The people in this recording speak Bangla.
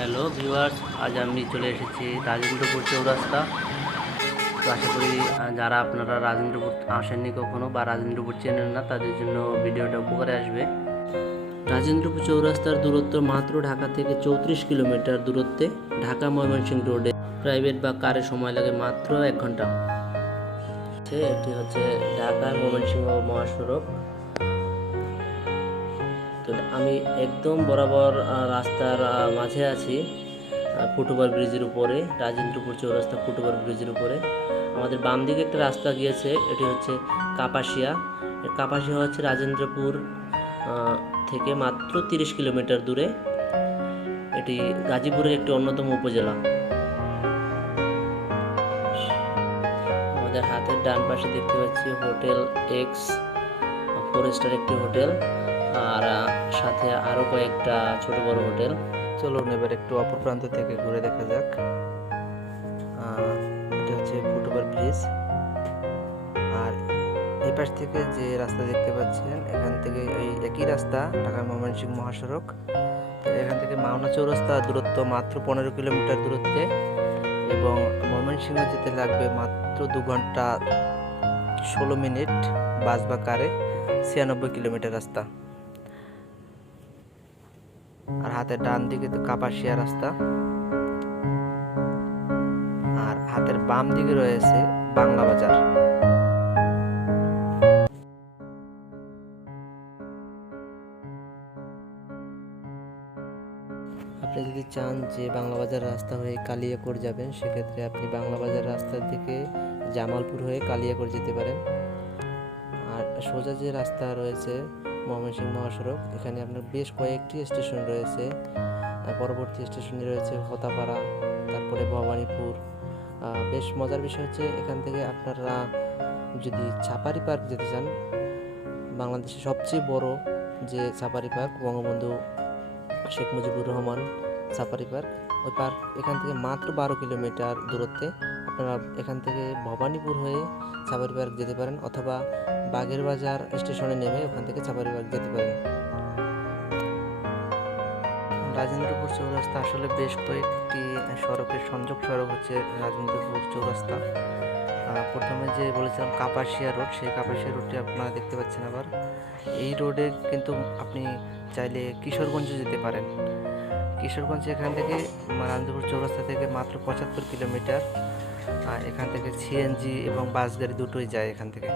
হ্যালো ভিউয়ার্স, আজ আমি চলে এসেছি রাজেন্দ্রপুর চৌরাস্তা। তো আশা করি যারা আপনারা রাজেন্দ্রপুর আসেননি কখনো বা রাজেন্দ্রপুর চেনেন না, তাদের জন্য ভিডিওটা উপকারে আসবে। রাজেন্দ্রপুর চৌরাস্তার দূরত্ব মাত্র ঢাকা থেকে 34 কিলোমিটার দূরত্বে। ঢাকা ময়মনসিংহ রোডে প্রাইভেট বা কারে সময় লাগে মাত্র 1 ঘন্টা। এটি হচ্ছে ঢাকা ময়মনসিংহ মহাসড়ক। তো আমি একদম বরাবর রাস্তার মাঝে আছি, ফুটওভার ব্রিজের উপরে, রাজেন্দ্রপুর চৌরাস্তা ফুটওভার ব্রিজের উপরে। আমাদের বাম দিকে একটা রাস্তা গিয়েছে, এটি হচ্ছে কাপাসিয়া। কাপাসিয়া হচ্ছে রাজেন্দ্রপুর থেকে মাত্র 30 কিলোমিটার দূরে। এটি গাজীপুরের একটি অন্যতম উপজেলা। আমাদের হাতের ডান পাশে দেখতে পাচ্ছি হোটেল এক্স, 4 স্টার একটি হোটেল, আর সাথে আরও কয়েকটা ছোট বড় হোটেল। চলুন এবার একটু অপর প্রান্ত থেকে ঘুরে দেখা যাক। এটা হচ্ছে ফুটওভার ব্রিজ, আর এই পাশ থেকে যে রাস্তা দেখতে পাচ্ছেন, এখান থেকে এই একই রাস্তা ঢাকা ময়মনসিংহ মহাসড়ক। এখান থেকে মাওনা চৌরাস্তা দূরত্ব মাত্র 15 কিলোমিটার দূরত্বে, এবং ময়মনসিংহ যেতে লাগবে মাত্র 2 ঘন্টা 16 মিনিট বাস বা কারে, 96 কিলোমিটার রাস্তা। আর হাতের ডান দিকে তো কাপাসিয়া রাস্তা, আর হাতের বাম দিকে রয়েছে বাংলা বাজার। আপনি যদি চান যে বাংলা বাজার রাস্তা হয়ে কালিয়াকৈর যাবেন, সেক্ষেত্রে আপনি বাংলা বাজার রাস্তার দিকে জামালপুর হয়ে কালিয়াকৈর যেতে পারেন। আর সোজা যে রাস্তা রয়েছে ময়মনসিংহ মহাসড়ক, এখানে আপনার বেশ কয়েকটি স্টেশন রয়েছে। পরবর্তী স্টেশনে রয়েছে হতাপাড়া, তারপরে ভবানীপুর। বেশ মজার বিষয় হচ্ছে, এখান থেকে আপনারা যদি সাফারি পার্ক যেতে চান, বাংলাদেশের সবচেয়ে বড় যে safari park Bangabandhu Sheikh Mujibur Rahman safari park, ওই পার্ক এখান থেকে মাত্র 12 কিলোমিটার দূরত্বে। আপনারা এখান থেকে ভবানীপুর হয়ে সাফারি পার্ক যেতে পারেন, অথবা বাগের বাজার স্টেশনে নেমে ওখান থেকে সাফারি পার্ক যেতে পারেন। রাজেন্দ্রপুর চৌরাস্তা আসলে বেশ কয়েকটি সড়কের সংযোগ সড়ক হচ্ছে রাজেন্দ্রপুর চৌরাস্তা। প্রথমে যে বলেছিলাম কাপাসিয়া রোড, সেই কাপাসিয়া রোডটি আপনারা দেখতে পাচ্ছেন। আবার এই রোডে কিন্তু আপনি চাইলে কিশোরগঞ্জে যেতে পারেন। কিশোরগঞ্জ এখান থেকে রাজেন্দ্রপুর চৌরাস্তা থেকে মাত্র 75 কিলোমিটার। এখান থেকে সিএনজি এবং বাস গাড়ি দুটোই যায় এখান থেকে।